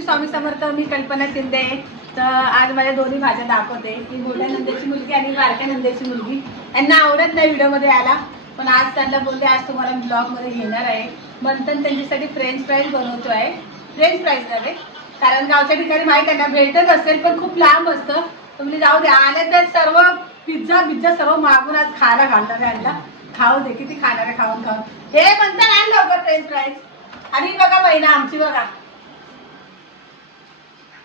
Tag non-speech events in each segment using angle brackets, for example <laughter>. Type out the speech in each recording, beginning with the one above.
स्वामी समर्थ मी कल्पना शिंदे. तर आज माझ्या दोन्ही भाज्या दाखवते. ही मोठ्या नंदेची मुलगी आणि बारक्या नंदेची मुलगी. यांना आवडत नाही व्हिडिओमध्ये आला पण आज त्यांना बोलले आज तुम्हाला ब्लॉगमध्ये घेणार आहे. मंथन त्यांच्यासाठी फ्रेंच फ्राईज बनवतो आहे फ्रेंच फ्राईज नव्हे कारण गावच्या ठिकाणी माहीत आहे ना भेटत असेल पण खूप लांब असतं. तर म्हणजे जाऊ दे आले तर सर्व पिझ्झा पिझ्झा सर्व मागून आज खायला घालणार आहे यांना. खाऊ दे किती खाणार आहे खाऊन खाऊन. हे म्हणतात आणलं होतं फ्रेंच फ्राईज आणि बघा बहिणा आमची बघा.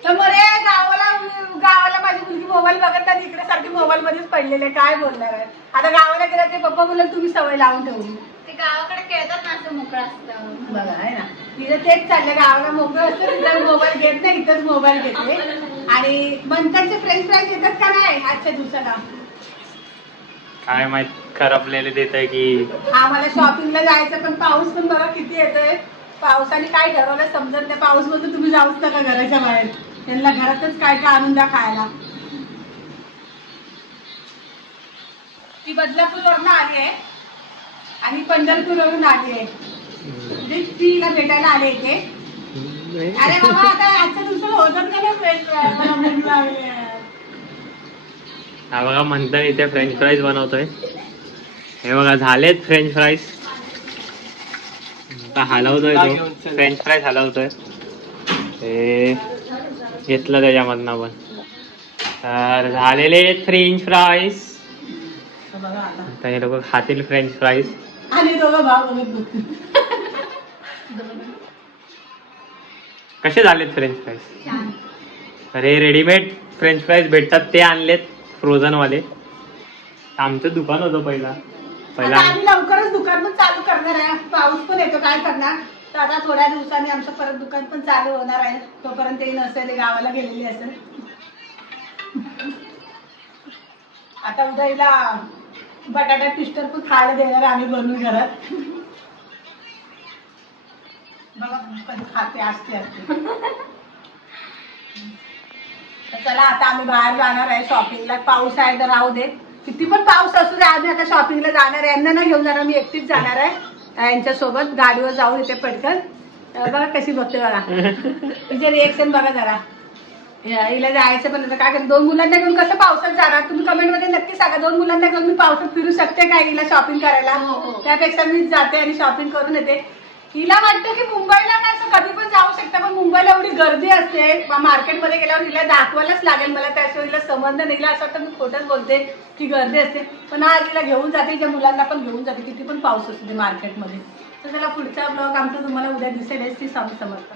तर मरे गावाला गावाला माझी मुलगी मोबाईल बघत नाही इकडे सारखी मोबाईल मध्येच पडलेले काय बोलणार आहे? आता गावाला गेलं ते पप्पा बोलले तुम्ही सवय लावून ठेवली. ते गावाकडे खेळतात ना असं मोकळं असतं. बघा आहे ना? तिथं तेच चाललं गावाला मोकळं असतं तिथं मोबाईल घेत नाही इथंच मोबाईल घेते. आणि मंथनचे फ्रेंच फ्राईज येतात का नाही आजच्या दिवसाला? काय माहीत खराबलेले देत आहे की आम्हाला शॉपिंगला जायचं पण पाऊस पण बघा किती येतोय. पावसाने काय ठरवलं समजत नाही. पाऊसमध्ये तुम्ही जाऊच नका घराच्या बाहेर. त्यांना घरातच काय काय आणून द्या खायला. ती बदलापूरवरून आली आहे. आणि पंढरपूरवरून आली आहे. म्हणजे तिला भेटायला आले इथे. अरे बाबा आता आजच्या दिवसाला होतात का फ्रेंच हा बघा म्हणता इथे फ्रेंच फ्राईज बनवतोय. हे बघा झालेत फ्रेंच फ्राईज. आता हलवतोय तो. फ्रेंच फ्राईज हलवतोय. हे घेतलं त्याच्यामधनं पण तर झालेले फ्रेंच फ्राईज तर हे लोक खातील फ्रेंच फ्राईज. कसे झालेत फ्रेंच फ्राईज तर हे रेडीमेड फ्रेंच फ्राईज भेटतात ते आणलेत फ्रोझन वाले आमचं दुकान होतं पहिला. पहिला आम्ही लवकरच दुकान पण चालू करणार आहे. पाऊस पण येतो काय करणार? तर आता थोड्या दिवसांनी आमचं परत दुकान पण चालू होणार आहे. तोपर्यंत ही नसेल ते गावाला गेलेली असेल. आता उद्या हिला बटाटा पिस्टर पण खायला देणार आम्ही बनवून घरात. बघा कधी खाते असते असते. तर चला आता आम्ही बाहेर जाणार आहे शॉपिंगला पाऊस आहे तर राहू दे. किती पण पाऊस असू दे आम्ही आता शॉपिंगला जाणार आहे. यांना ना घेऊन जाणार मी एकटीच जाणार आहे. यांच्यासोबत गाडीवर जाऊन येते पटकन बघा कशी बघते बघा. <laughs> तिचे रिएक्शन बघा जरा. हिला जायचं पण आता काय करते दोन मुलांना घेऊन कसं पावसात जाणार? तुम्ही कमेंटमध्ये नक्की सांगा. दोन मुलांना घेऊन मी पावसात फिरू शकते काय हिला शॉपिंग करायला? हो, हो. त्यापेक्षा मीच जाते आणि शॉपिंग करून येते. हिला वाटतं की मुंबईला काय असं कधी पण जाऊ शकता पण मुंबईला एवढी गर्दी असते. मार्केटमध्ये गेल्यावर हिला दाखवायलाच लागेल मला त्याशिवाय हिला संबंध नाही. हिला असं वाटतं मी खोटंच बोलते की गर्दी असते. पण आज हिला घेऊन जाते ज्या मुलांना पण घेऊन जाते किती पण पाऊस असते मार्केटमध्ये. तर त्याला पुढचा ब्लॉग आमचा तुम्हाला उद्या दिसेल ती समजतं